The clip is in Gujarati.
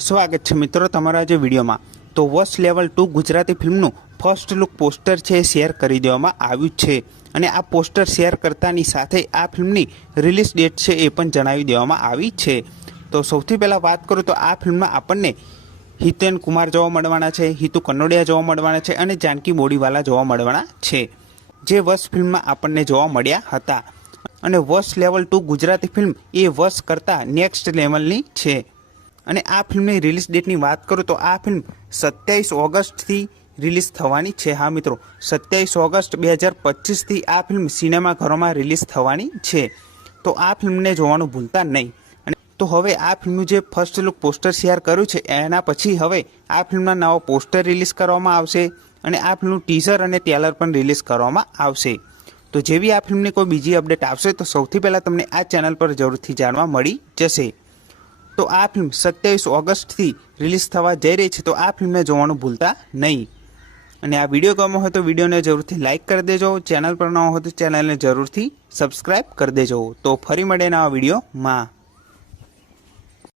સ્વાગત છે મિત્રો તમારા જે વિડીયોમાં। તો વોચ લેવલ 2 ગુજરાતી ફિલ્મનું ફર્સ્ટ લુક પોસ્ટર છે શેર કરી દેવામાં આવ્યું છે અને આ પોસ્ટર શેર કરતાની સાથે આ ફિલ્મની રિલીઝ ડેટ છે એ પણ જણાવી દેવામાં આવી છે। તો સૌથી પહેલાં વાત કરું તો આ ફિલ્મમાં આપણને હિતેન કુમાર જોવા મળવાના છે, હિતુ કનોડિયા જોવા મળવાના છે અને જાનકી બોડીવાલા જોવા મળવાના છે, જે વશ ફિલ્મમાં આપણને જોવા મળ્યા હતા। અને વોચ લેવલ 2 ગુજરાતી ફિલ્મ એ વશ કરતાં નેક્સ્ટ લેવલની છે। અને આ ફિલ્મની રિલીઝ ડેટની વાત કરું તો આ ફિલ્મ 27 ઓગસ્ટથી રિલીઝ થવાની છે। હા મિત્રો, 27 ઓગસ્ટ 2025થી આ ફિલ્મ સિનેમાઘરોમાં રિલીઝ થવાની છે। તો આ ફિલ્મને જોવાનું ભૂલતા નહીં। અને તો હવે આ ફિલ્મનું જે ફર્સ્ટ લુક પોસ્ટર શેર કર્યું છે એના પછી હવે આ ફિલ્મના નવો પોસ્ટર રિલીઝ કરવામાં આવશે અને આ ફિલ્મનું ટીઝર અને ટ્રેલર પણ રિલીઝ કરવામાં આવશે। તો જેવી આ ફિલ્મની કોઈ બીજી અપડેટ આવશે તો સૌથી પહેલાં તમને આ ચેનલ પર જરૂરથી જાણવા મળી જશે। તો આ ફિલ્મ 27 ઓગસ્ટથી રિલીઝ થવા જઈ રહી છે, તો આ ફિલ્મને જોવાનું ભૂલતા નહીં। અને આ વિડીયો ગમ્યો હોય તો વિડીયોને જરૂરથી લાઇક કરી દેજો, ચેનલ પર ન હોય તો ચેનલને જરૂરથી સબસ્ક્રાઈબ કરી દેજો। તો ફરી મળે નવા વિડીયોમાં।